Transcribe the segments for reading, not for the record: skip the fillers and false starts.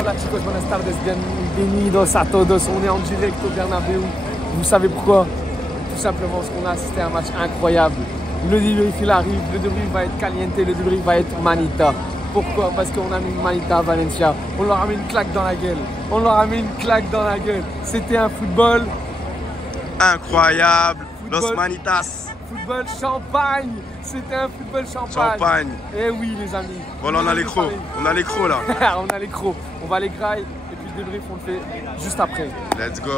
Hola chicos, buenas tardes, bienvenidos a todos. On est en direct au Bernabéu. Vous savez pourquoi? Tout simplement parce qu'on a assisté à un match incroyable. Le débrief il arrive, le débrief va être caliente, le débrief va être manita. Pourquoi? Parce qu'on a mis une manita à Valencia. On leur a mis une claque dans la gueule. On leur a mis une claque dans la gueule. C'était un football incroyable. Football. Los Manitas. Football champagne. C'était un football champagne. Eh oui les amis. Voilà, on a les crocs. On a les crocs là. On a les crocs. On va les grailler et puis le débrief on le fait juste après. Let's go.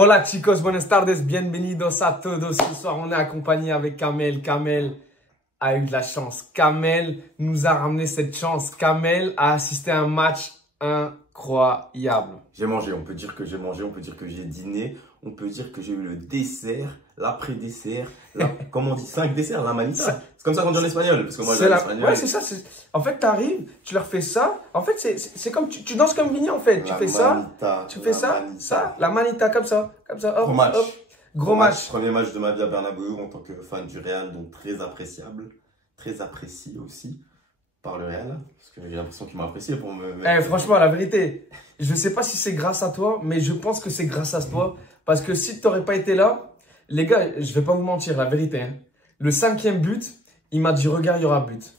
Hola chicos, buenas tardes, bienvenidos a todos. Ce soir, on est accompagné avec Kamel. Kamel a eu de la chance. Kamel nous a ramené cette chance. Kamel a assisté à un match incroyable. J'ai mangé, on peut dire que j'ai mangé, on peut dire que j'ai dîné, on peut dire que j'ai eu le dessert, l'après-dessert, comment on dit, 5 desserts, la manita. C'est comme ça qu'on dit en espagnol, parce que moi j'ai l'espagnol. Ouais, c'est ça. En fait, tu arrives, tu leur fais ça. En fait, c'est comme tu danses comme Vigny en fait. Tu fais ça, tu fais ça, ça, la manita comme ça, hop, Gros match. hop. Gros match. Premier match de ma vie à Bernabéu en tant que fan du Real, donc très appréciable, très apprécié aussi par le Real, parce que j'ai l'impression qu'il m'a apprécié pour me... Franchement, la vérité, je ne sais pas si c'est grâce à toi, mais je pense que c'est grâce à toi. Parce que si tu n'aurais pas été là, les gars, je ne vais pas vous mentir, la vérité. Hein, le 5e but, il m'a dit, regarde, il y aura but.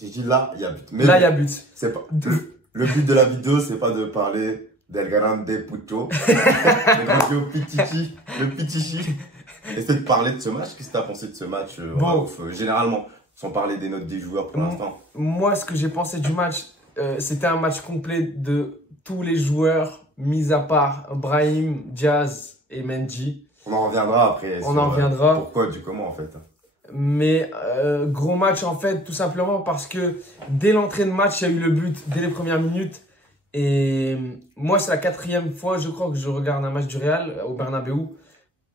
J'ai dit là, il y a but. Mais là, il y a but. Pas, le but de la vidéo, c'est pas de parler del grande puto, le Pichichi. Essaye de parler de ce match. Qu'est-ce que tu as pensé de ce match généralement, sans parler des notes des joueurs pour l'instant. Moi, ce que j'ai pensé du match, c'était un match complet de tous les joueurs, mis à part Brahim, Diaz et Mendy. On en reviendra après. On en reviendra. Pourquoi, du comment en fait. Mais gros match en fait, tout simplement parce que dès l'entrée de match, il y a eu le but dès les premières minutes. Et moi, c'est la 4e fois, je crois, que je regarde un match du Real au Bernabéu.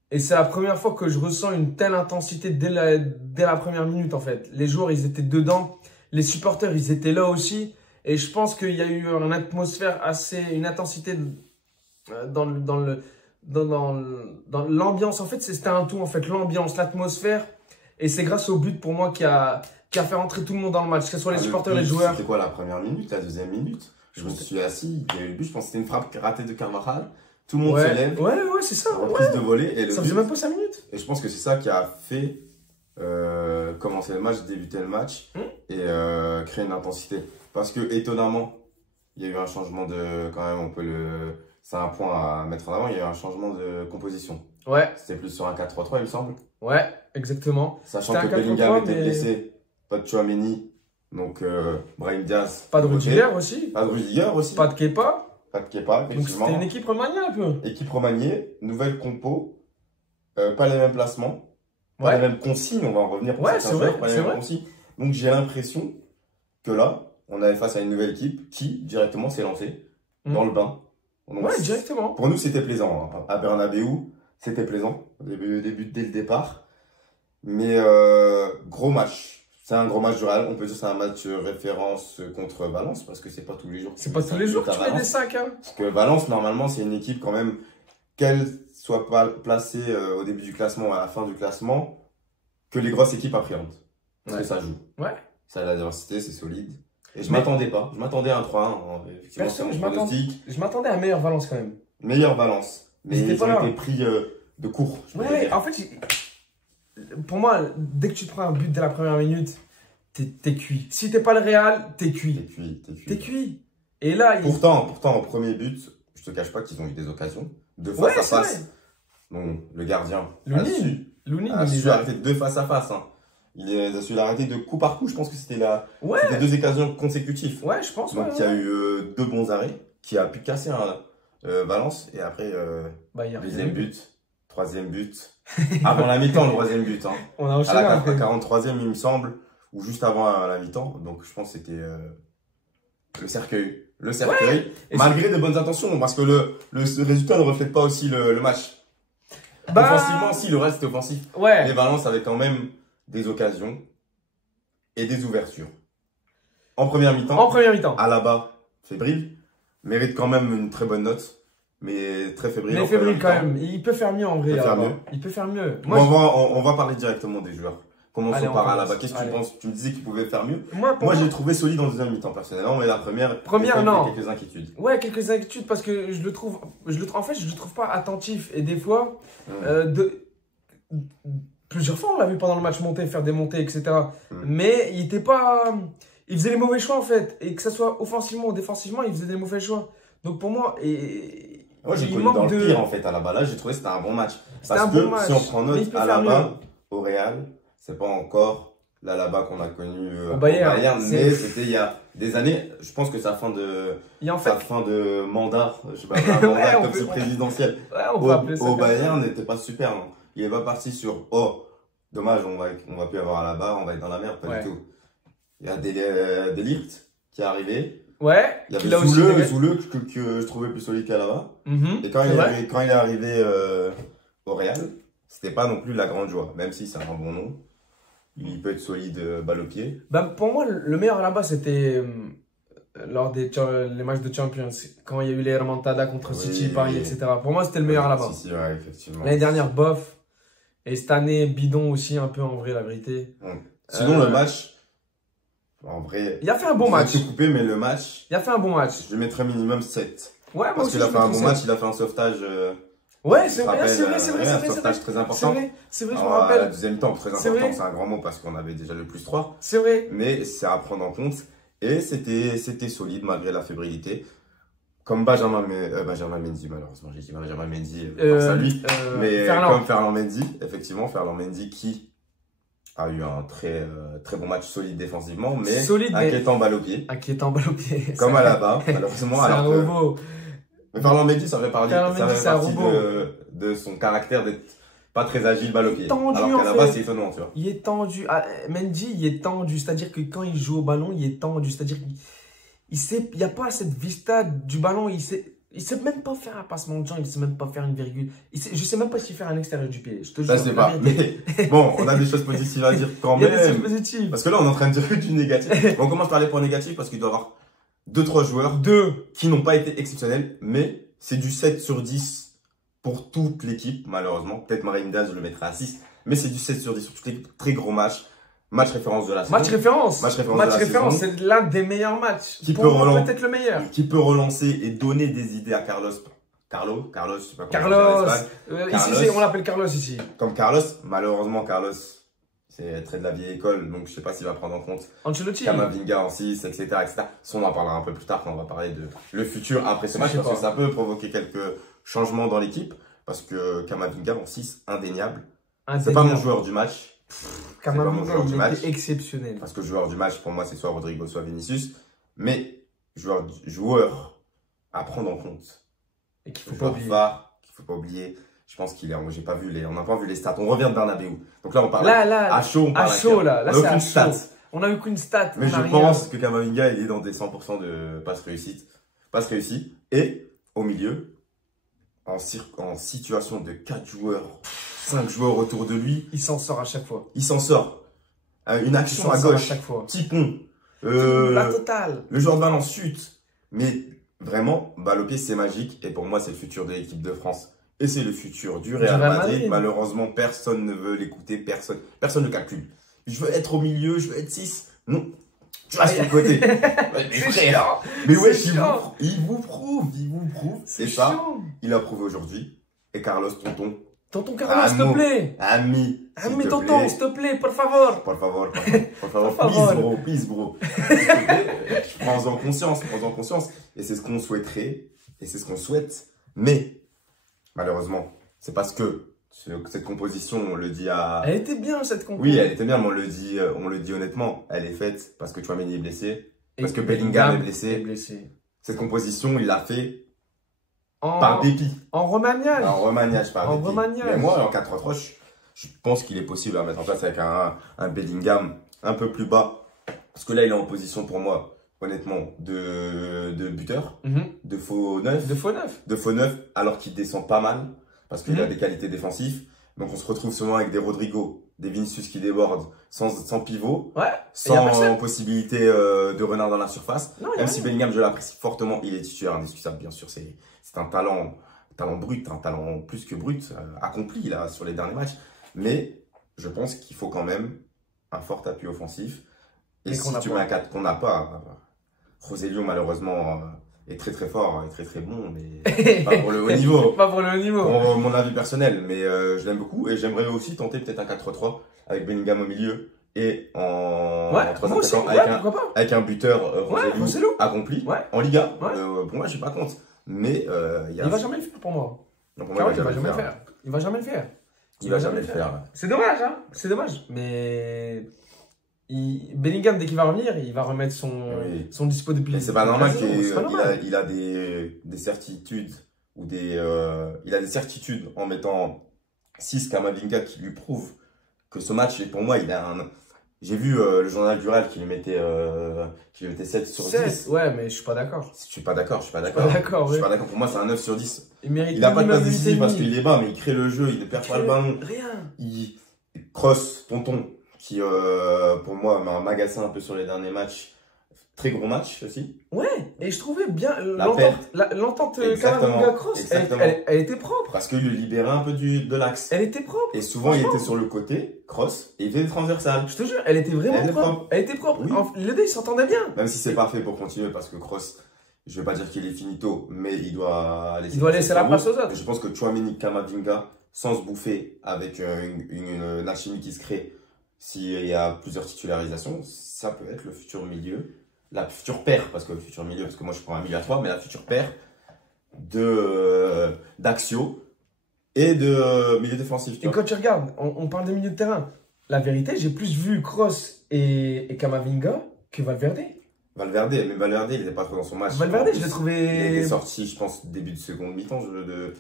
Et c'est la première fois que je ressens une telle intensité dès la première minute en fait. Les joueurs, ils étaient dedans. Les supporters, ils étaient là aussi. Et je pense qu'il y a eu une atmosphère une intensité dans l'ambiance. En fait, c'était un tout en fait, l'ambiance, l'atmosphère. Et c'est grâce au but pour moi qui a fait rentrer tout le monde dans le match, que ce soit les supporters et les joueurs. C'était quoi la première minute, la 2e minute? Je me suis assis, il y a eu le but, je pense que c'était une frappe ratée de Carvajal. Tout le monde se lève. Ouais, c'est ça. Reprise de volée. Et ça faisait même pas 5 minutes. Et je pense que c'est ça qui a fait commencer le match, débuter le match et créer une intensité. Parce que étonnamment, il y a eu un changement de... Quand même, c'est un point à mettre en avant, il y a eu un changement de composition. Ouais. C'était plus sur un 4-3-3, il me semble. Ouais, exactement. Sachant que Bellingham était blessé, pas de Tchouaméni, donc Brahim Diaz. Pas de Rudiger aussi. Pas de Rudiger aussi. Pas de Kepa. Pas de Kepa, effectivement. Donc c'était une équipe remaniée un peu. Équipe remaniée, nouvelle compo, pas les mêmes placements, pas les mêmes consignes, on va en revenir pour c'est vrai, pas les mêmes consignes. Donc j'ai l'impression que là, on avait face à une nouvelle équipe qui directement s'est lancée dans le bain. Donc, ouais, directement. Pour nous, c'était plaisant. Hein. À Bernabéu, c'était plaisant, dès le départ. Mais gros match. C'est un gros match du Real. On peut dire que c'est un match référence contre Valence parce que c'est pas tous les jours. C'est pas tous les jours que tu mets des 5. Hein. Parce que Valence, normalement, c'est une équipe quand même, qu'elle soit pas placée au début du classement ou à la fin du classement, que les grosses équipes appréhendent. Parce que ça joue. Ouais. Ça a la diversité, c'est solide. Et je m'attendais pas. Je m'attendais à un 3-1. Personne, je m'attendais à un meilleur Valence quand même. Meilleure Valence. Mais ils ont été pris de court. Ouais, en fait, pour moi, dès que tu te prends un but dès la première minute, t'es cuit. Si t'es pas le Real, t'es cuit. T'es cuit. Et là, pourtant, au premier but, je te cache pas qu'ils ont eu des occasions. De face à face. Bon, le gardien Louni a su arrêter 2 face à face. Hein. Il a su l'arrêter de coup par coup. Je pense que c'était c'était 2 occasions consécutives. Ouais, je pense. Donc il y a eu 2 bons arrêts qui a pu casser Valence. Et après, 2e but, 3e but. Avant la mi-temps, le 3e but. Hein. On a enchaîné à la 43e, il me semble. Ou juste avant la mi-temps. Donc je pense que c'était le cercueil. Malgré de bonnes intentions. Parce que le résultat ne reflète pas aussi le match. Offensivement, si, le reste était offensif. Ouais. Mais Valence avait quand même des occasions et des ouvertures. En première mi-temps. Alaba fébrile. mérite quand même une très bonne note. Mais très fébrile. Mais fébrile quand même. Il peut faire mieux en vrai. Il peut faire mieux. Moi, on va parler directement des joueurs. Commençons par Alaba. Qu'est-ce que tu penses? Tu me disais qu'il pouvait faire mieux. Moi j'ai trouvé solide en deuxième mi-temps personnellement, mais la première. Première, non. Quelques inquiétudes. Ouais, quelques inquiétudes parce que en fait, je le trouve pas attentif. Et des fois, plusieurs fois, on l'a vu pendant le match monter, faire des montées, etc. Mais il était pas. Il faisait les mauvais choix en fait. Et que ce soit offensivement ou défensivement, il faisait des mauvais choix. Donc pour moi, moi j'ai connu dans le pire en fait Alaba. Là, j'ai trouvé que c'était un bon match. Parce que si on prend note, Alaba au Real, c'est pas encore l'Alaba qu'on a connu au Bayern, mais c'était il y a des années. Je pense que sa fin de mandat, je sais pas, un mandat comme c'est présidentiel, au Bayern n'était pas super. Non. Il est pas parti sur dommage, on va plus avoir Alaba, on va être dans la merde, pas du tout. Il y a des Ligt qui est arrivé. Ouais, il y avait Zoule que je trouvais plus solide qu'Alaba. Et quand il est arrivé au Real, c'était pas non plus la grande joie, même si c'est un bon nom. Il peut être solide balle au pied. Pour moi, le meilleur là-bas, c'était lors des les matchs de Champions, quand il y a eu les remontadas contre City, Paris, etc. Pour moi, c'était le meilleur là-bas. Ouais, effectivement. L'année dernière, bof. Et cette année, bidon aussi, un peu en vrai, la vérité. Sinon, le match, en vrai. Il a fait un bon match. Je vais te couper, mais le match. Il a fait un bon match. Je lui mettrais minimum 7. Ouais, moi parce qu'il a fait un bon match, il a fait un sauvetage. Ouais, c'est vrai, c'est vrai. Un sauvetage très important. C'est vrai, je me rappelle. La deuxième temps, très important, c'est un grand mot parce qu'on avait déjà le +3. C'est vrai. Mais c'est à prendre en compte. Et c'était solide malgré la fébrilité. Comme Benjamin Mendy, malheureusement. J'ai dit Benjamin Mendy, grâce à lui. Mais comme Ferland Mendy, effectivement, Ferland Mendy qui a eu un très bon match solide défensivement, mais inquiétant balle au pied. Inquiétant balle au pied. Comme Alaba, malheureusement. C'est un robot. Mais Ferland Mendy, ça fait partie de son caractère d'être pas très agile balle au pied. Alors qu'Alaba, c'est étonnant, tu vois. Il est tendu. Mendy, il est tendu. C'est-à-dire que quand il joue au ballon, il est tendu. C'est-à-dire qu'il n'y a pas cette vista du ballon. Il sait même pas faire un passement de jambes. Il sait même pas faire une virgule. Je sais même pas s'il fait un extérieur du pied. Je te jure. Ça, c'est pas. Mais bon, on a des choses positives à dire quand même. Il y a des choses positives. Parce que là, on est en train de dire du négatif. On commence par les points négatifs parce qu'il doit y avoir 2-3 joueurs qui n'ont pas été exceptionnels, mais c'est du 7 sur 10 pour toute l'équipe, malheureusement. Peut-être Brahim Diaz, je le mettrai à 6, mais c'est du 7 sur 10 pour toute l'équipe. Très gros match. Match référence de la saison. Match référence, c'est l'un des meilleurs matchs. Peut-être le meilleur. Qui peut relancer et donner des idées à Carlos, je sais pas comment ici, on l'appelle Carlos ici. Comme Carlos, malheureusement, Carlos, c'est très de la vieille école, donc je sais pas s'il va prendre en compte Ancelotti, Camavinga en 6, etc., etc. Ça, on en parlera un peu plus tard quand on va parler de le futur après ce match, parce que ça peut provoquer quelques changements dans l'équipe, parce que Camavinga en 6, indéniable. C'est pas mon joueur du match. Camavinga, il était exceptionnel. Parce que joueur du match, pour moi, c'est soit Rodrigo, soit Vinicius. Mais joueur à prendre en compte. Et qu'il faut pas oublier. Je pense on n'a pas vu les stats. On revient de Bernabeu. Donc là, on parle à chaud. Là, c'est à chaud. On a eu qu'une stat. Mais je pense que Camavinga, il est dans des 100% de passes réussies. Et au milieu, en situation de 4 joueurs, 5 joueurs autour de lui. Il s'en sort à chaque fois. Il s'en sort. Une action à gauche. Petit pont. La totale. Le joueur de balle en chute. Mais vraiment, balle au pied, c'est magique. Et pour moi, c'est le futur de l'équipe de France. Et c'est le futur du Real Madrid. Malheureusement, personne ne veut l'écouter. Personne ne calcule. Je veux être au milieu, je veux être 6. Non. Tu restes sur le côté. Mais ouais, il vous prouve. C'est ça. Il a prouvé aujourd'hui. Et Carlos, Tonton Carlos, s'il te plaît. Ami, tonton, s'il te plaît, por favor. Por favor. Please, bro. Prends-en conscience. Et c'est ce qu'on souhaiterait. Et c'est ce qu'on souhaite. Mais, malheureusement, c'est parce que cette composition, on le dit à... Elle était bien, cette composition. Oui, elle était bien, mais on le dit honnêtement. Elle est faite parce que Tchouaméni est blessé. Parce que Bellingham est blessé. Cette composition, il l'a fait par dépit. En remaniage. Par dépit. Mais moi, en 4-3-3, je pense qu'il est possible à mettre en place avec un Bellingham un peu plus bas. Parce que là, il est en position pour moi, honnêtement, de buteur, de faux neuf, alors qu'il descend pas mal, parce qu'il a des qualités défensives. Donc on se retrouve souvent avec des Rodrigo des Vinicius qui débordent, sans pivot, Ouais, y a sans personne. possibilité de renard dans la surface. Non, y a Même rien. si Bellingham, je l'apprécie fortement, il est titulaire indiscutable, bien sûr. C'est un talent brut, un talent plus que brut, accompli là, sur les derniers matchs. Mais je pense qu'il faut quand même un fort appui offensif. Et Mais si qu'on n'a tu pas. mets un 4 qu'on n'a pas, Roselio, malheureusement, est très très fort, est très très bon, mais pas pour le haut niveau. Pas pour le haut niveau. Pour mon avis personnel, mais je l'aime beaucoup et j'aimerais aussi tenter peut-être un 4-3-3 avec Bellingham au milieu et en Ouais, trois moi aussi, attaquants ouais, pourquoi pas. avec un buteur Ouais, Roselio Roselio. accompli Ouais. en Liga. Ouais. Pour moi, je suis pas contre, mais Il va jamais le faire pour moi. Non, pour moi, Clairement, il va jamais le faire. Il va jamais le faire. Il va jamais le faire. C'est dommage, hein. C'est dommage. Mais Bellingham, dès qu'il va revenir, il va remettre Oui. son dispo depuis. Mais c'est pas normal depuis la saison, c'est pas normal. qu'il a des certitudes ou il a des certitudes en mettant 6 Kamavinga qui lui prouve que ce match, pour moi, il a un. J'ai vu le journal du Real qui lui mettait 7 sur 10. 7, ouais, mais je suis pas d'accord. Je suis pas d'accord, je suis pas Pas d'accord. d'accord, Je suis oui. pas d'accord. Pour moi, c'est un 9 sur 10. Il mérite Il a pas de minimum passe décisive 8,5. parce qu'il est bas, mais il crée le jeu, il ne perd pas le ballon. Rien. Il cross Tonton, qui pour moi m'a agacé un peu sur les derniers matchs. Très gros match aussi. Ouais, et je trouvais bien perte. l'entente Exactement, Kamavinga Cross, exactement. elle était propre. Parce qu'il le libérait un peu de l'axe. Elle était propre. Et souvent, il Franchement. était sur le côté, cross, et il faisait des transversales. Je te jure, elle était vraiment Elle était propre. propre. Elle était propre. Oui. Les deux, ils s'entendaient bien. Même si c'est pas fait pour continuer, parce que cross, je vais pas dire qu'il est finito, mais il doit laisser, Il doit laisser la place aux autres. Je pense que Tchouaméni, Kamavinga, sans se bouffer avec une alchimie qui se crée, s'il y a plusieurs titularisations, ça peut être le futur milieu, la future paire, parce que le futur milieu, parce que moi je prends un milieu à 3, mais la future paire d'Axio et de milieu défensif. Tu Et vois. quand tu regardes, on parle des milieux de terrain. La vérité, j'ai plus vu Kroos et Kamavinga que Valverde. Valverde, mais Valverde, il n'était pas trop dans son match. Valverde, En plus, je l'ai Il trouvé. était sorti, je pense, début de seconde mi-temps,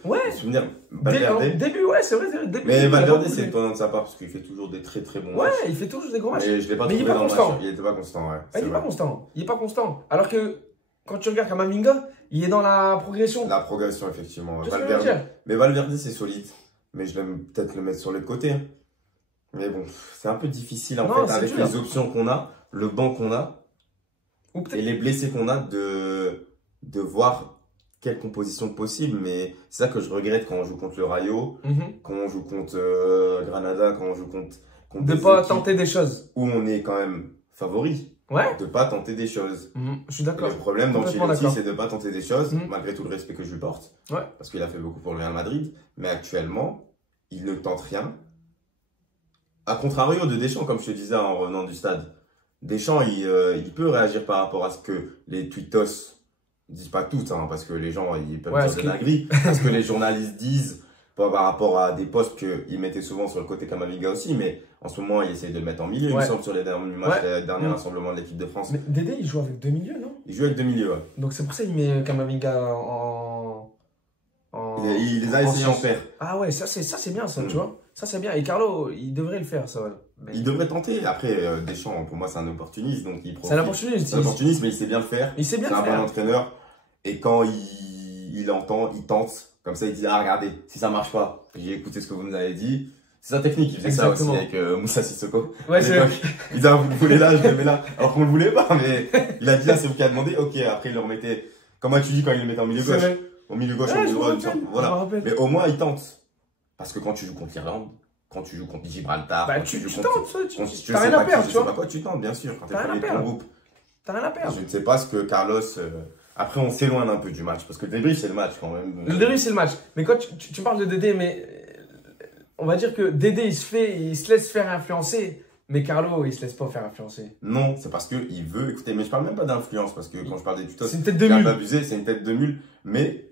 Ouais. de souvenir. Début, Valverde. début, ouais, c'est vrai. Début, Mais il a Valverde, pas c'est bougé. étonnant de sa part parce qu'il fait toujours des très très bons Ouais, matchs. il fait toujours des gros matchs. Mais je l'ai pas Mais il trouvé est pas dans le constant. match. Il était pas constant, ouais. Ah, c'est il est pas vrai. constant. Il est pas constant. Alors que quand tu regardes Kamavinga, il est dans la progression. La progression, effectivement. Tu vois ce que je veux Valverde. dire? Mais Valverde, c'est solide. Mais je vais peut-être le mettre sur le côté. Mais bon, c'est un peu difficile en Non, fait c'est avec dur. les options qu'on a, le banc qu'on a Ou et peut-être. les blessés qu'on a de voir quelle composition possible. Mais c'est ça que je regrette quand on joue contre le Rayo, Mhm. quand on joue contre Granada, quand on joue contre De des pas équipes tenter des choses. où on est quand même favori. Ouais. De pas tenter des choses. Je suis Et d'accord. le problème Complètement d'Ancelotti, d'accord. c'est de ne pas tenter des choses, Mhm. malgré tout le respect que je lui porte. Ouais. Parce qu'il a fait beaucoup pour le Real Madrid. Mais actuellement, il ne tente rien. A contrario de Deschamps, comme je te disais en revenant du stade. Deschamps, il peut réagir par rapport à ce que les tweetos disent, pas toutes, hein, parce que les gens ils peuvent Ouais, dire ce des qui- dingueries. Parce que les journalistes disent par rapport à des postes qu'ils mettaient souvent sur le côté Kamavinga aussi. Mais en ce moment, il essaye de le mettre en milieu, il me Ouais. semble, sur les derniers matchs, Ouais. les derniers Mhm. rassemblements de l'équipe de France. Mais Dédé, il joue avec deux milieux, non? Il joue avec deux milieux, ouais. Donc c'est pour ça qu'il met Kamavinga Il les a essayé en faire. Ah ouais, ça c'est bien ça, Mm. tu vois. Ça c'est bien. Et Carlo, il devrait le faire, ça. Ouais. Mais- Il devrait tenter. Après, Deschamps, pour moi, c'est un opportuniste. Donc il C'est un profite. opportuniste. C'est un opportuniste, mais il sait bien le faire. Il sait bien C'est le un bon faire. entraîneur. Et quand il entend, il tente. Comme ça, il dit, ah, regardez, si ça marche pas, j'ai écouté ce que vous nous avez dit. C'est sa technique. Il faisait ça aussi Exactement. avec Moussa Sissoko. Ouais, À c'est l'époque, il disait, ah, vous le voulez là, je le mets là. Alors qu'on le voulait pas, mais il a dit, là, c'est vous qui a demandé. Ok, après, il le remettait. Comment tu dis quand il le mettait en milieu C'est gauche? vrai. Au milieu gauche, Ouais, au je milieu me droit, rappelle, je me voilà. rappelle. Mais au moins, il tente. Parce que quand tu joues contre l'Irlande, quand tu joues contre Gibraltar, Bah, quand tu joues tentes, contre. ça, Quand tu je t'as sais rien à pas qui, perdre, je tu sais pas vois. quoi, tu tentes, bien sûr, quand t'es T'as rien premier à de ton perdre. groupe. T'as rien à perdre. Je ne sais pas ce que Carlos. Après, on s'éloigne un peu du match, parce que le débrief, c'est le match quand même. Le début, c'est le match. Mais quand tu parles de Dédé, mais on va dire que Dédé, il se laisse faire influencer. Mais Carlo, il se laisse pas faire influencer. Non, c'est parce qu'il veut écouter. Mais je parle même pas d'influence, parce que quand je parle des tutos, C'est une tête de j'ai un mule. peu abusé, c'est une tête de mule. Mais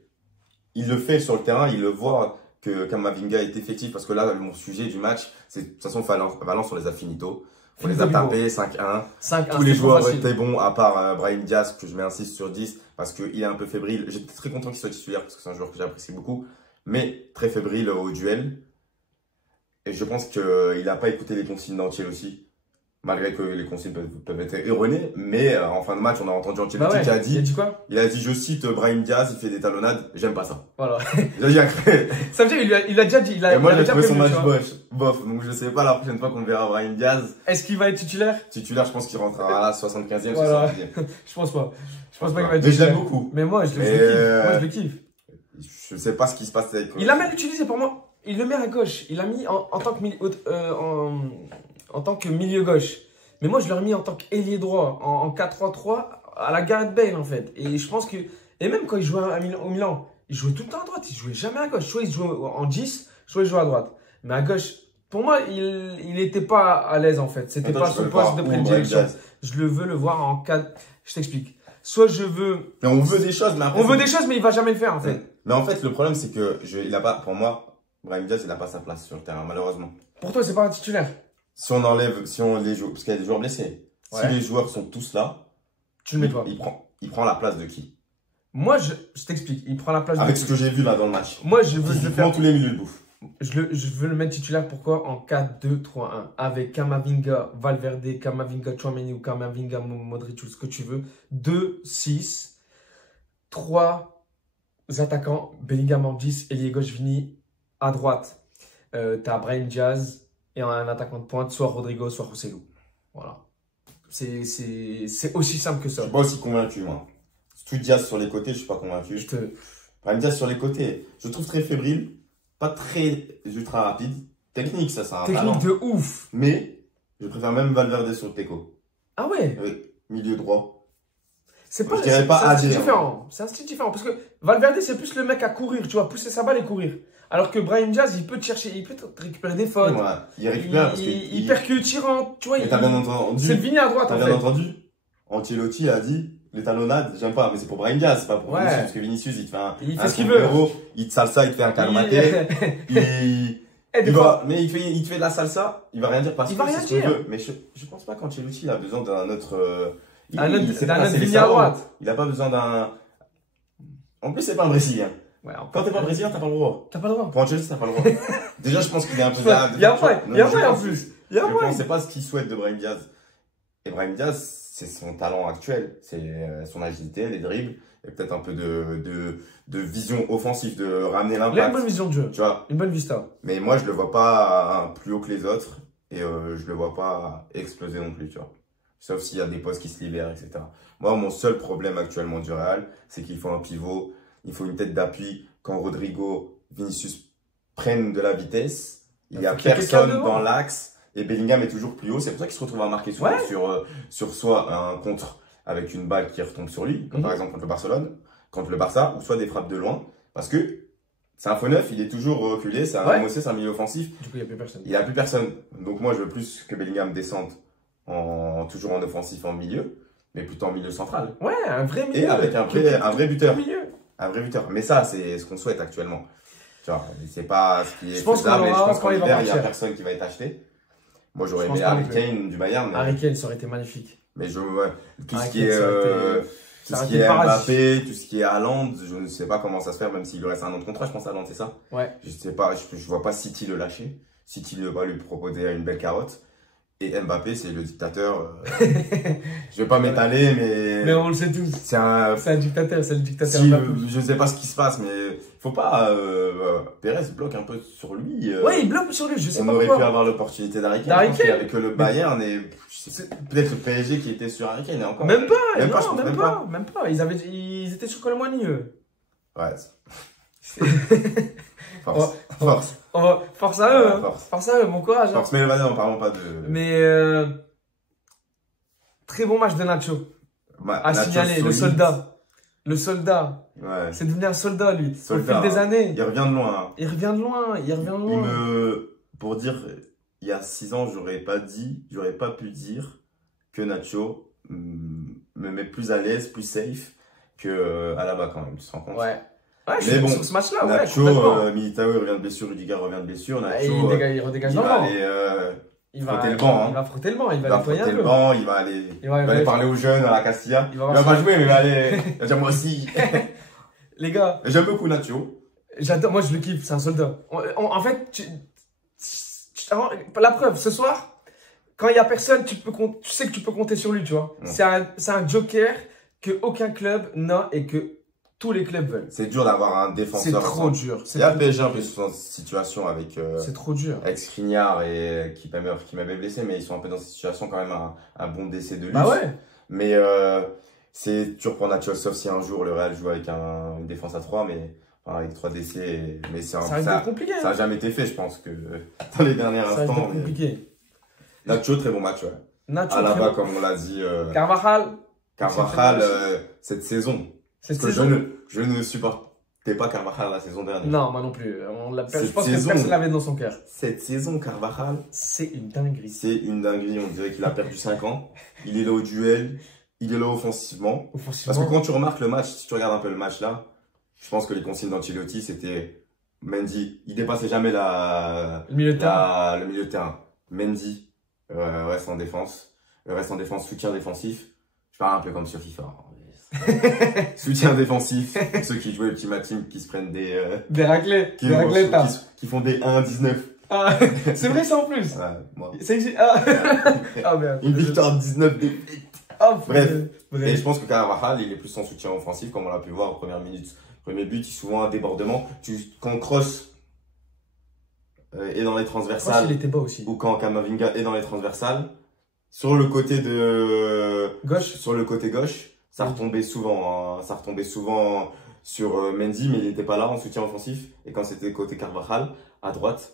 il le fait sur le terrain, il le voit que Kamavinga est effectif, parce que là, mon sujet du match, c'est de toute façon Valence, on les a finito. On les a Finito, tapés 5-1. 5-1, Tous les c'est trop joueurs facile. étaient bons, à part Brahim Diaz, que je mets un 6 sur 10, parce qu'il est un peu fébrile. J'étais très content qu'il soit titulaire, parce que c'est un joueur que j'apprécie beaucoup, mais très fébrile au duel. Et je pense qu'il n'a pas écouté les consignes d'Ancelotti. Malgré que les consignes peuvent être erronées, mais en fin de match, on a entendu Ancelotti ouais. qui a Il a dit, dit quoi? je cite, Brahim Diaz, il fait des talonnades, j'aime pas ça. Voilà. Il a dit après. Ça veut dire, il a déjà dit. Et moi, il a j'ai déjà trouvé son prévenu, match tu vois. bof, donc je sais pas la prochaine fois qu'on verra Brahim Diaz. Est-ce qu'il va être titulaire? Titulaire, je pense qu'il rentrera à la 75e, Voilà. 70e. Je pense pas. Je pense pas qu'il va être Mais je l'aime titulaire. beaucoup. Mais moi, je le Mais, kiffe. Moi, je le kiffe. Je sais pas ce qui se passe avec. Il a même utilisé pour moi. Il le met à gauche. Il l'a mis en tant que en tant que milieu gauche. Mais moi, je l'ai remis en tant qu'ailier droit, en 4-3-3, à la Gareth Bale, en fait. Et je pense que. Et même quand il jouait au Milan, il jouait tout le temps à droite. Il jouait jamais à gauche. Soit il jouait en 10, soit il jouait à droite. Mais à gauche, pour moi, il n'était pas à l'aise, en fait. C'était pas son poste de prédilection. Je le veux le voir en 4. Je t'explique. Soit je veux. Mais on veut des choses, mais après. On veut des choses, mais il va jamais le faire, en fait. Mais en fait, le problème, c'est que il a pas, pour moi, Brahim Diaz, il n'a pas sa place sur le terrain, malheureusement. Pour toi, c'est pas un titulaire. Si on enlève, si on les joue, parce qu'il y a des joueurs blessés. Ouais. Si les joueurs sont tous là, Tu le mets pas. il prend la place de qui? Moi, je t'explique. Il prend la place Avec de. ce que j'ai vu là dans le match. Moi, je veux le Physiquement, faire. tous les milieux de bouffe. Je veux le mettre titulaire, pourquoi? En 4-2-3-1. Avec Kamavinga, Valverde, Kamavinga, Tchouaméni ou Kamavinga, Modric ou ce que tu veux. 2-6. 3 attaquants. Bellingham en 10, ailier gauche Vini. À droite, t'as Brahim Diaz et un attaquant de pointe, soit Rodrigo, soit Joselu. Voilà. C'est aussi simple que Je ça. suis pas aussi convaincu, moi. Tout Diaz sur les côtés, je suis pas convaincu. Brahim Diaz sur les côtés, je trouve très fébrile, pas très ultra rapide. Technique, ça, c'est un talent. Technique de ouf. Mais je préfère même Valverde sur le Teco. Ah ouais. Oui, milieu droit. C'est pas, Je dirais pas c'est un style AD, différent. C'est un style différent. Parce que Valverde, c'est plus le mec à courir, tu vois, pousser sa balle et courir. Alors que Brahim Diaz, il peut te chercher, il peut te récupérer des fautes. Ouais, il récupère parce il percute, il rentre, tu vois. Mais t'as bien entendu. C'est le Vini à droite, en T'as fait. bien entendu. Ancelotti a dit, les talonnades, j'aime pas, mais c'est pour Brahim Diaz, c'est pas pour Ouais. Vinicius, parce que Vinicius, il te fait Il un fait ce qu'il veut. sombrero, il te salsa, il te fait un calmaté, mais il te fait de la salsa, il va rien dire parce Il que va rien c'est ce qu'il dire. veut. Mais je pense pas qu'Ancelotti il a besoin d'un autre. Un autre sait pas passer les Vini à salons. droite. Il a pas besoin d'un. En plus, c'est pas un Brésilien. Ouais, Quand t'es pas Brésilien, t'as pas le droit. t'as pas le droit. Pour Ancelotti, t'as pas le droit. Déjà, je pense qu'il est un peu. Il y a vrai en plus. Il y a Je vrai. pensais pas ce qu'il souhaite de Brahim Diaz. Et Brahim Diaz, c'est son talent actuel. C'est son agilité, les dribbles, et peut-être un peu de vision offensive, de ramener Il a une l'impact. bonne vision de jeu. Tu vois. Une bonne vista. Mais moi, je le vois pas plus haut que les autres. Et je le vois pas exploser non plus, tu vois. Sauf s'il y a des postes qui se libèrent, etc. Moi, mon seul problème actuellement du Real, c'est qu'il faut un pivot. Il faut une tête d'appui. Quand Rodrigo, Vinicius prennent de la vitesse, il n'y a personne dans l'axe. Et Bellingham est toujours plus haut. C'est pour ça qu'il se retrouve à marquer sur soit un contre avec une balle qui retombe sur lui, comme par exemple contre le Barcelone, contre le Barça, ou soit des frappes de loin. Parce que c'est un faux neuf, il est toujours reculé, c'est un MOC, c'est un milieu offensif. Du coup, il n'y a plus personne. Il n'y a plus personne. Donc moi, je veux plus que Bellingham descende toujours en offensif en milieu, mais plutôt en milieu central. Ouais, un vrai milieu. Et avec un vrai buteur. Milieu. Un vrai buteur. Mais ça, c'est ce qu'on souhaite actuellement. Tu vois, c'est pas ce qui est Je pense faisable, mais je pense qu'en il va hiver, il n'y a partir. personne qui va être acheté. Moi, j'aurais Je aimé pense pas Harry non plus. Kane du Bayern. Harry Kane, ça aurait été magnifique. Mais tout Harry ce qui est, Kane, tout ça ce aurait qui été est paradis. Mbappé, tout ce qui est Haaland, je ne sais pas comment ça se fait, même s'il lui reste un an de contrat, je pense à Haaland, c'est ça? Ouais. Je sais pas, je vois pas City le lâcher. City va lui proposer une belle carotte. Et Mbappé, c'est le dictateur. Je vais pas m'étaler, Mais on le sait tous. c'est un dictateur, c'est le dictateur. si, Mbappé. je sais pas ce qui se passe, mais faut pas. Pérez bloque un peu sur lui. Ouais, il bloque sur lui, je sais On pas aurait pu pourquoi. avoir l'opportunité d'Harry Kane. D'Harry Je pense qu'il y Kane. avait que le Bayern et peut-être le PSG qui était sur Harry Kane et encore. Même pas, Même pas, non, je pense même même pas, même pas. Ils étaient sur Colomani, eux. Ouais. C'est- Force. Force. Force à eux, hein. Force. Force à eux, bon courage. Hein. Force. Mais vas-y, en parlons pas de. Mais très bon match de Nacho. À Nacho signaler, le solide. soldat. Le soldat. Ouais. C'est devenu un soldat, lui. Soldat. Au fil des années. Il revient de loin. Hein. Il revient de loin, il revient de loin. Pour dire, il y a 6 ans, j'aurais pas pu dire que Nacho me met plus à l'aise, plus safe que Alaba quand même, tu te rends compte? Ouais. Ouais, je Mais suis bon, sur ce match-là, ouais, Nacho, complètement. Militao il revient de blessure, Rudiger revient de blessure, Ouais, Nacho, il redégage il dans le va banc. aller Il frotter le banc, hein. Il va frotter le banc, il il va va nettoyer frotter un le peu. banc, il va aller, Il va aller parler aux jeunes à la Castilla. Il Il va va voir pas ça. jouer, mais il va aller, il va dire moi aussi. Les gars, J'aime beaucoup Nacho. j'adore, moi je le kiffe, c'est un soldat. En fait, la preuve, ce soir, quand il n'y a personne, tu sais que tu peux compter sur lui, tu vois. Ouais. C'est un joker que aucun club n'a et que tous les clubs veulent. C'est dur d'avoir un C'est défenseur. trop dur. Il y a le PSG un peu sur cette situation avec, C'est trop dur. avec Skriniar et qui m'avait blessé, mais ils sont un peu dans cette situation quand même, un bon décès de luxe. Bah ouais. Mais c'est dur pour Nacho, sauf si un jour le Real joue avec une défense à 3, mais enfin, avec 3 décès. Mais Ça risque d'être compliqué. ça Hein. a jamais été fait, je pense, que dans les derniers Ça risque instants. d'être compliqué. Nacho, très bon match, ouais. Nacho, Alaba, comme on l'a dit. Carvajal. Carvajal, cette saison. Cette Parce que saison. je ne supportais pas Carvajal la saison dernière. Non, moi non plus. Je Cette pense que saison- personne l'avait dans son cœur. Cette saison, Carvajal, C'est une dinguerie. c'est une dinguerie. On dirait qu'il a perdu 5 ans. Il est là au duel. Il est là offensivement. Offensivement. Parce que quand tu remarques le match, si tu regardes un peu le match là, je pense que les consignes d'Ancelotti, c'était Mendy. Il dépassait jamais Le milieu de terrain. le milieu de terrain. Mendy reste en défense. Reste en défense, soutien défensif. Je parle un peu comme sur FIFA. Soutien défensif. Ceux qui jouent les petits matchs qui se prennent Des raclés. qui, Des raclés, t'as. qui font des 1-19. Ah, c'est vrai ça en plus. Ouais, moi. Ça existe. Ah, ah merde. Une victoire 19 des... Ah, Bref. bref. Et je pense que Carvajal, il est plus en soutien offensif, comme on l'a pu voir aux premières minutes. Premier but, il est souvent un débordement. Quand Kroos est dans les Cross, transversales, il était bas aussi. ou quand Kamavinga est dans les transversales, sur le côté gauche, ça retombait souvent, hein. Ça retombait souvent sur Mendy, mais il n'était pas là en soutien offensif. Et quand c'était côté Carvajal, à droite,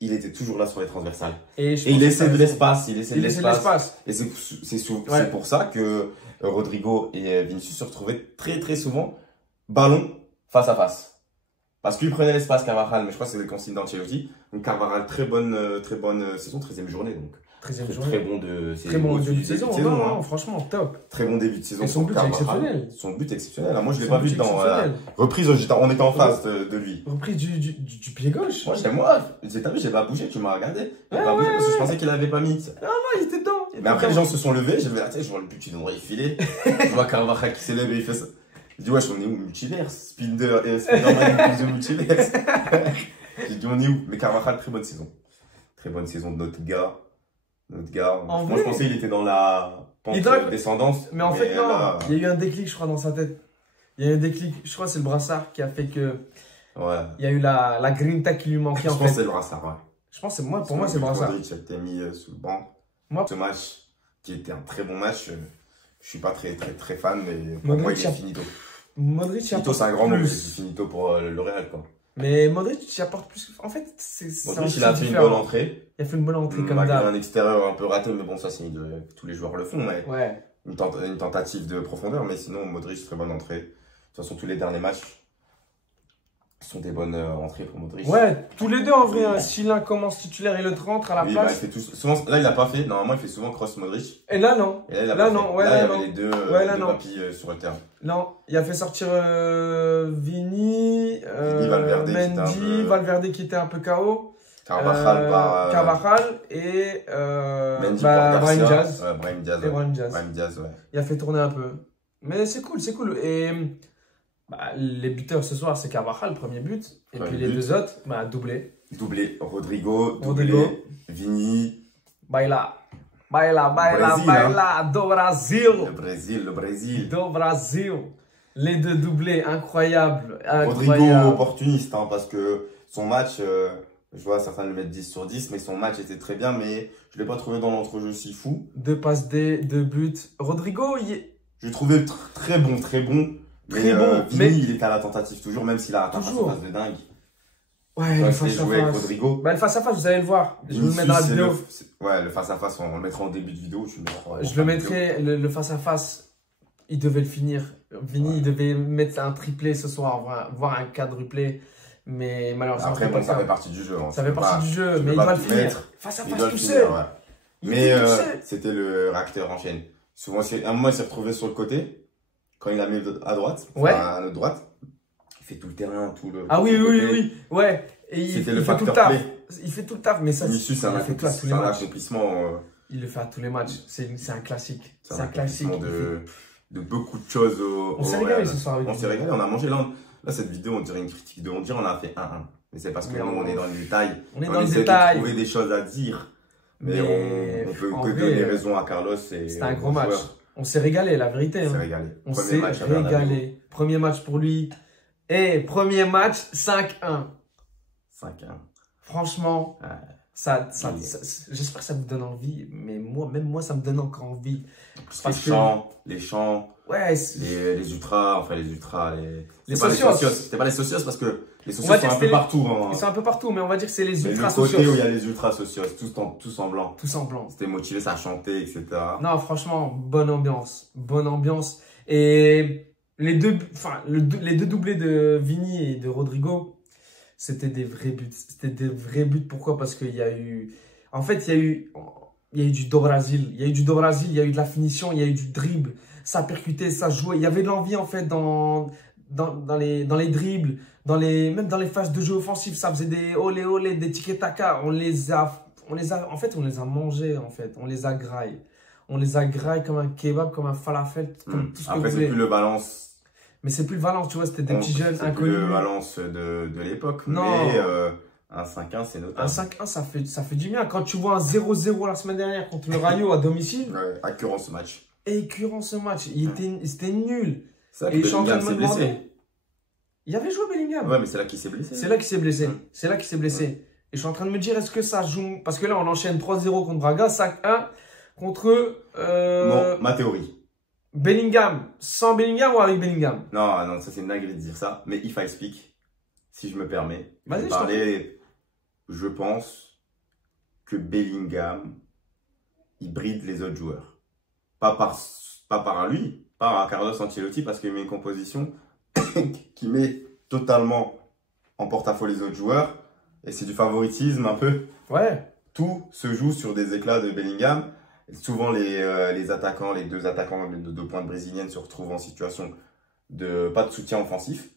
il était toujours là sur les transversales. Et Et il laissait de l'espace, il laissait de Il laissait de l'espace. l'espace. Et c'est Ouais. pour ça que Rodrigo et Vinicius se retrouvaient très très souvent ballon face à face. Parce qu'il prenait l'espace Carvajal, mais je crois que c'est le consigne d'Ancelotti. Donc Carvajal, très bonne saison, 13e journée. Donc 13e très, journée. très bon de Très bon début de saison. Non, hein. non, franchement, top. Très bon début de saison. Et son pour but est Carvajal. exceptionnel. Son but est exceptionnel. Moi, je l'ai Son pas but vu dans exceptionnel. reprise. On était en face de lui. Reprise du pied gauche. Moi, t'as vu, j'ai pas bougé. Tu m'as regardé. J'ai Ouais, pas bougé ouais, parce que je ouais. pensais qu'il avait pas mis. Ah, il était dedans. Mais après, les gens se sont levés. J'ai vu, je vois le but, il devrait y filer. Je vois Carvajal qui s'élève et il fait ça. Je dis, wesh, on est où, multivers? Spider de multivers. J'ai dit, on est où? Mais Carvajal, très bonne saison. Très bonne saison de notre gars. En Moi, vrai, je pensais qu'il était dans la pente Il est dans- descendance. Mais en fait, non. là, Il y a eu un déclic, je crois, dans sa tête. Il y a eu un déclic. Je crois que c'est le brassard qui a fait que. ouais. Il y a eu la grinta qui lui manquait Je en pense que fait. c'est le brassard, ouais. Je pense que pour moi, c'est le brassard. Modric a été mis sous le banc. Moi- Ce match, qui était un très bon match, je suis pas très fan, mais pour moi, il est finito. Modric y Finito, apporte c'est un grand mot, plus. c'est finito pour le Real, quoi. Mais Modric y apporte plus. En fait, c'est Modric, il un a style fait une différent. bonne entrée. Il a fait une bonne entrée comme Malgré d'hab. un extérieur un peu raté, mais bon, ça, c'est tous les joueurs le font, mais Ouais. une tentative de profondeur. Mais sinon, Modric, très bonne entrée. De toute façon, tous les derniers matchs sont des bonnes entrées pour Modric. Ouais, tous les deux en vrai. Hein. Si l'un commence titulaire et l'autre rentre à la Oui, bah, il place. fait souvent, là, il l'a pas fait. Normalement, il fait souvent cross Modric. Et là, non. Et là, il a Là, pas non, fait. ouais, là, là, il y non. avait les deux, Ouais, là, deux non. papilles sur le terrain. Non, il a fait sortir Vini, Valverde qui était un Mendy, peu- Valverde qui était un peu KO. Carvajal et Mendy Brahim par Garcia. Diaz. Ouais, Brahim Diaz. Et Brahim Diaz. Brahim Diaz, ouais. Il a fait tourner un peu. Mais c'est cool, c'est cool. Et les buteurs ce soir, c'est Carvajal, premier but. Et Premier puis les but. deux autres, doublé. Doublé Rodrigo, Rodrigo. doublé Vini. Baila, baila, baila, Brésil, baila, do Brasil. Le Brésil. Do Brasil. Les deux doublés, incroyable. Rodrigo Incroyable. opportuniste, hein, parce que son match, je vois certains le mettent 10 sur 10, mais son match était très bien, mais je ne l'ai pas trouvé dans l'entrejeu si fou. Deux passes D, deux buts. Rodrigo, Je l'ai trouvé très bon, très bon. Très bon, Vini, mais- il est à la tentative toujours, même s'il a un Toujours. face de dingue. Ouais, Ouais, le c'est face à joué avec face. Rodrigo. Bah, le face à face, vous allez le voir. Je vous le mets dans la Vinicius, vidéo. Ouais, le face-à-face, on le mettra en début de vidéo. Je le mettrai, le face à face, il devait le finir. Vini, il devait mettre un triplé ce soir, voire un quadruplé. Mais malheureusement, Après, c'est pas bon, ça le fait cas. partie du jeu. Hein. Ça fait partie du jeu, tu mais peux il pas va le tout finir. mettre. Face à Il face, doit le tout finir, seul. ouais. Il Mais était tout seul. c'était le réacteur en chaîne. Souvent, à un moment, il s'est retrouvé sur le côté. Quand il a mis à droite, Ouais. enfin, à notre droite, il fait tout le terrain, tout le. Ah oui, tout le oui, côté. oui, oui. Ouais. Et il C'était le fait tout le facteur taf. clé. Il fait tout le taf, mais ça, Vinicius, c'est il un le fait tout à tous les matchs. accomplissement. Il le fait à tous les matchs. C'est un classique. C'est C'est un classique. de beaucoup de choses On s'est au régalé Real. ce soir avec On lui. s'est régalé, on a mangé là. Là, cette vidéo, on dirait une critique on dirait on a fait 1-1. Mais c'est parce que Mais nous, on est dans le détail. On est dans le essaie de détail. trouver des choses à dire. Mais on peut en que vrai, donner raison à Carlos. C'était un gros match. On s'est régalé, la vérité. On s'est Hein. régalé. On Premier s'est match à Bernabéu. régalé. Premier match pour lui. Et premier match, 5-1. 5-1. Franchement, Ouais. j'espère que ça vous donne envie. Mais même moi, ça me donne encore envie. Parce les chants, Ouais, les ultras, enfin les socios. C'était pas les socios parce que les On va socios dire sont un que peu partout. Hein. ils sont un peu partout, mais on va dire que c'est les Mais ultras le côté sociaux. où il y a les ultras socios, tous en blanc. Tout semblant. C'était motivé, ça chantait, etc. Non, franchement, bonne ambiance. Bonne ambiance. Et les deux doublés de Vini et de Rodrigo, c'était des vrais buts. C'était des vrais buts. Pourquoi? Parce qu'il y a eu... En fait, il y a eu du do Brasil. Il y a eu du do Brasil, il y a eu de la finition, il y a eu du dribble. Ça percutait, ça jouait. Il y avait de l'envie, en fait, dans les dribbles, même dans les phases de jeu offensif. Ça faisait des olé olé, des tiki-taka. On les a mangés, en fait. On les a graillés. On les a graillés comme un kebab, comme un falafel, comme tout ce que vous Après, c'est voulez. plus le balance. Mais c'est plus le Valence, tu vois, c'était des petits jeunes C'est plus inconnus. le balance de l'époque. Non. Mais un 5-1, c'est notable. Un 5-1, ça fait du bien. Quand tu vois un 0-0 la semaine dernière contre le Rayo à domicile, Ouais, accurant ce match. écœurant ce match. C'était nul. C'est là Et que je suis en train de Bellingham me s'est blessé. demander. Il avait joué Bellingham. Ouais, mais c'est là qu'il s'est blessé. C'est là qu'il s'est blessé. C'est là qu'il s'est blessé. Et je suis en train de me dire, est-ce que ça joue? Parce que là, on enchaîne 3-0 contre Braga, 5-1 contre Bon, ma théorie. Bellingham. Sans Bellingham ou avec Bellingham? Non, non, ça c'est une dinguerie de dire ça. Mais if I speak, si je me permets, je Vas-y, vais parler. Je pense que Bellingham, il bride les autres joueurs. Pas par lui, pas par Carlos Ancelotti, parce qu'il met une composition qui met totalement en porte-à-faux les autres joueurs. Et c'est du favoritisme un peu. Ouais. Tout se joue sur des éclats de Bellingham. Et souvent, les attaquants, les deux attaquants de 2 pointes brésiliennes se retrouvent en situation de pas de soutien offensif.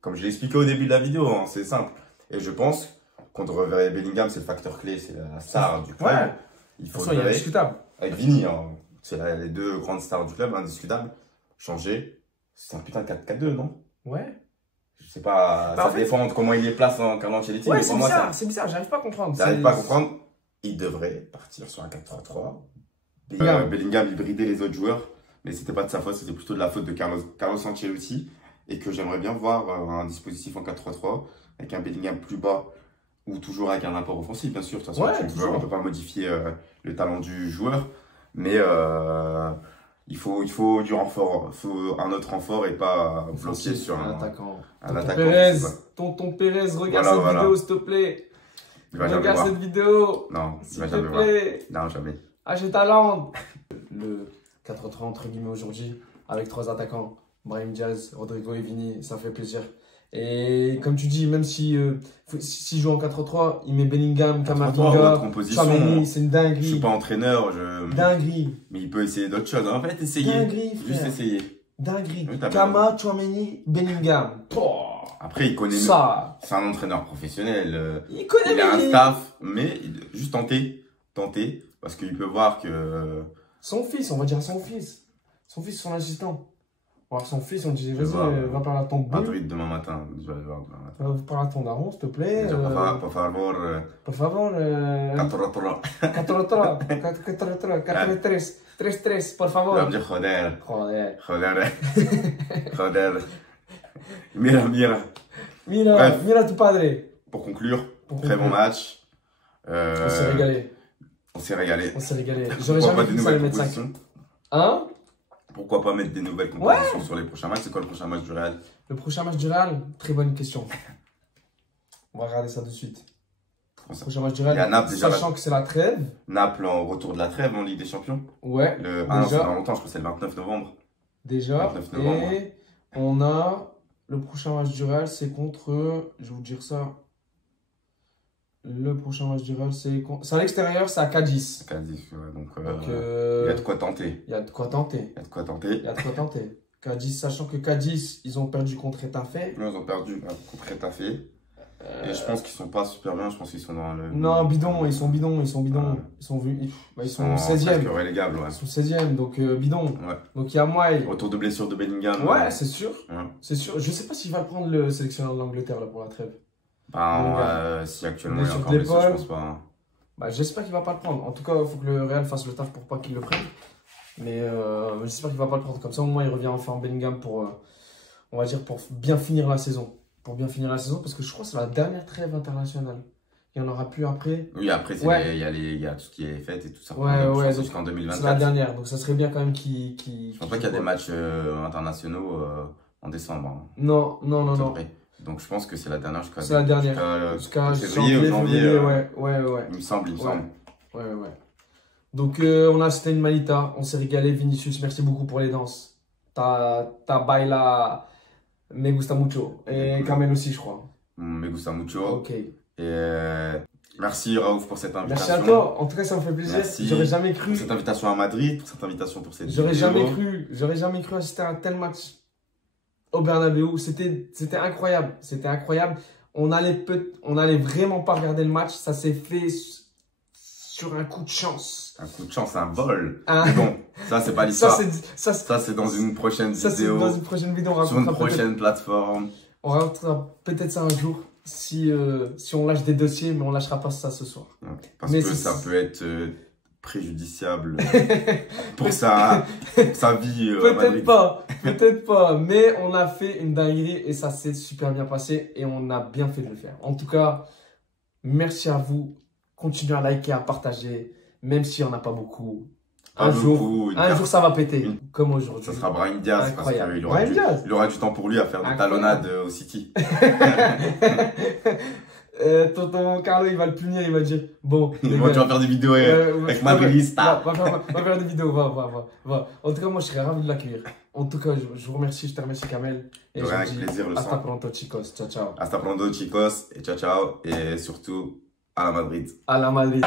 Comme je l'ai expliqué au début de la vidéo, hein, c'est simple. Et je pense qu'on devrait Bellingham, c'est le facteur clé, c'est la star du club. Ouais. Il De toute faut façon, il est indiscutable. avec Vini, hein, c'est les 2 grandes stars du club, indiscutables. Changer, c'est un putain de 4-4-2, non? Ouais. Je sais pas, Bah, ça en fait, dépend de comment il les place en Carlo Ancelotti. Ouais, mais c'est pour moi, bizarre, c'est bizarre, j'arrive pas à comprendre. j'arrive pas à comprendre. Il devrait partir sur un 4-3-3. Bellingham, il bridait les autres joueurs, mais c'était pas de sa faute, c'était plutôt de la faute de Carlos Ancelotti. Et que j'aimerais bien voir un dispositif en 4-3-3 avec un Bellingham plus bas ou toujours avec un apport offensif, bien sûr. De toute façon, Ouais, on toujours. ne peut pas modifier le talent du joueur, mais il faut du renfort, il faut un autre renfort et pas bloquer sur un attaquant. un Tonton attaquant. Pérez, je sais pas. Tonton Pérez, regarde Voilà, cette voilà. vidéo, s'il te plaît. Il va jamais Regarde voir. cette vidéo, Non, il s'il va te jamais voir. plaît. Non, jamais. Ah, j'ai talent. Le 4-3 entre guillemets aujourd'hui, avec 3 attaquants, Brahim Diaz, Rodrigo et Vini, ça fait plaisir. Et comme tu dis, même s'il joue en 4-3, il met Bellingham, 4-3-3, Kamavinga, haute composition. Tchouaméni, c'est une Je dinguerie. suis pas entraîneur, Dinguerie. mais il peut essayer d'autres choses. En fait, essayer. Dinguerie, frère. Juste essayer. Dinguerie. Oui, t'as Kama, Tchouaméni, Bellingham. Oh, Après, il connaît. ça. C'est un entraîneur professionnel. Il connaît Il a un Bellingham. staff, mais juste tenter, parce qu'il peut voir que. Son fils, on va dire à son fils. Son fils, son assistant. On va voir son fils, on dit, vas-y, vois. va parler à ton boule. Madrid demain matin. Je vais aller voir demain matin. Va parler à ton daron, s'il te plaît. Por favor, Por favor. 4-3. 4-3, 4-3, 4-3, 3-3, por Il va favor. me dire Joder. Joder. Joder. Mira. Mira, Bref. mira tu padre. Pour conclure, Pour très bon conclure. match. On s'est régalé. On s'est régalé. On s'est régalé. J'aurais Pourquoi pas jamais des cru que ça allait nouvelles mettre 5. compositions Hein? Pourquoi pas mettre des nouvelles compositions sur les prochains matchs? C'est quoi le prochain match du Real? Le prochain match du Real, très bonne question. On va regarder ça de suite. Le prochain match du Real, Il y a Naples déjà. sachant que c'est la trêve. Naples en retour de la trêve en Ligue des Champions. Ouais, Ah non, c'est déjà. dans longtemps, je crois que c'est le 29 novembre. Déjà. 29 novembre. Et on a le prochain match du Real, c'est contre. Je vais vous dire ça. Le prochain match du Real, c'est à l'extérieur, c'est à Cadiz. Cadiz, ouais, donc Donc, il y a de quoi tenter. il y a de quoi tenter. Il y a de quoi tenter. Il y a de quoi tenter. Cadiz, sachant que Cadiz, ils ont perdu contre Etafé. Là, ils ont perdu contre Etafé. Et je pense qu'ils sont pas super bien. Je pense qu'ils sont dans le. Non, bidon, ils sont bidons. Ils sont Ils sont presque 16e. relégables, ouais. Ils sont 16e, donc bidon. Ouais. Donc il y a moi. Retour de blessure de Bellingham. Ouais, c'est sûr. Ouais. C'est sûr. Je sais pas s'il va prendre le sélectionneur de l'Angleterre là pour la trêve. Ben, si actuellement il est Blessure encore de blessé, je l'épaule. pense pas. Hein. Bah, j'espère qu'il va pas le prendre. En tout cas, il faut que le Real fasse le taf pour pas qu'il le prenne. Mais j'espère qu'il va pas le prendre. Comme ça, au moins, il revient enfin en Bellingham pour, on va dire, pour bien finir la saison. Pour bien finir la saison, parce que je crois que c'est la dernière trêve internationale. Il n'y en aura plus après. Oui, après, Ouais. il y a tout ce qui est fait et tout ça. Ouais, Donc, je ouais, pense donc, jusqu'en c'est la 2024. dernière. Donc, ça serait bien quand même qu'il. Je pense pas qu'il y a des matchs internationaux en décembre. Hein. Non, non, non, C'est non. vrai. Donc je pense que c'est la dernière jusqu'à C'est la dernière. Jusqu'à février ou janvier. ouais, ouais, ouais. Il me semble. Ouais, ouais. Donc, on a assisté une manita. On s'est régalé. Vinicius, merci beaucoup pour les danses. Ta baila me gusta mucho. Et Kamel aussi, je crois. Me gusta mucho. Ok. Et merci Raouf pour cette invitation. Merci à toi. En tout cas, ça me fait plaisir. Merci. J'aurais jamais cru. Pour cette invitation à Madrid, pour cette invitation pour cette J'aurais vidéo. jamais cru assister à un tel match au Bernabéu. C'était incroyable. C'était incroyable. On allait vraiment pas regarder le match. Ça s'est fait sur un coup de chance. Un coup de chance, un vol. Ah. Mais bon, ça c'est pas l'histoire. Ça, c'est dans une prochaine c'est vidéo. dans une prochaine vidéo. Sur une prochaine plateforme. On racontera peut-être ça un jour. Si on lâche des dossiers, mais on lâchera pas ça ce soir. Parce Mais que ça peut être préjudiciable pour sa vie à Madrid. Peut-être pas, mais on a fait une dinguerie et ça s'est super bien passé et on a bien fait de le faire. En tout cas, merci à vous. Continuez à liker, à partager, même si on n'a pas beaucoup. Un jour, ça va péter, comme aujourd'hui. Ça sera Brahim Diaz parce qu'il aura du temps pour lui à faire des talonnades au City. Tonton Carlo, il va le punir, il va dire bon. Moi, tu vas faire des vidéos avec Madridista. Va faire des vidéos, va. En tout cas, moi, je serais ravi de l'accueillir. En tout cas, je vous remercie, je te remercie, Kamel. Et avec plaisir, le hasta pronto, chicos. Ciao, ciao. Hasta pronto, chicos. Et ciao, ciao. Et surtout, à la Madrid. À la Madrid.